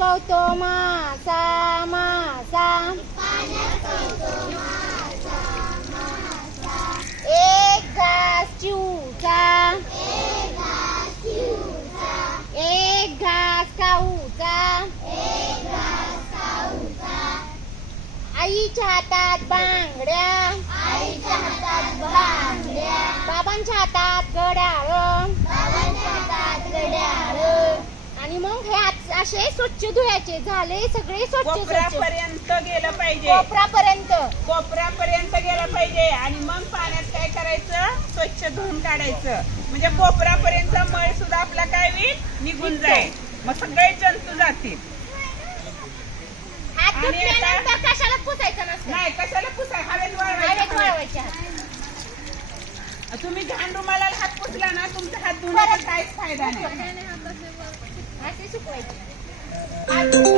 कवतो मासा मासा एक घास चिवचा एक घास काऊचा आईच्या हातात बांगड्या. बाबांच्या हातात असे स्वच्छ धुवायचे झाले सगळे स्वच्छ स्वच्छ कोपऱ्यापर्यंत गेलं पाहिजे. कोपरापर्यंत कोपऱ्यापर्यंत गेलं पाहिजे. आणि मग पाण्यात काय करायचं? स्वच्छ धुवून काढायचं. म्हणजे कोपऱ्यापर्यंत मळ सुद्धा आपला काय होईल? निघून जाईल. मग सगळे जंतू जातील. हात आणि धुतल्यानंतर कशाला पुसायचं नसतं? नाही कशाला पुसाय हवेत हवेत वळवायचं वळवायचे. हात. तुम्ही घाण रुमाला हात पुसला ना तुमचा हात धुण्याचा काहीच फायदा नाही. Mas isso foi.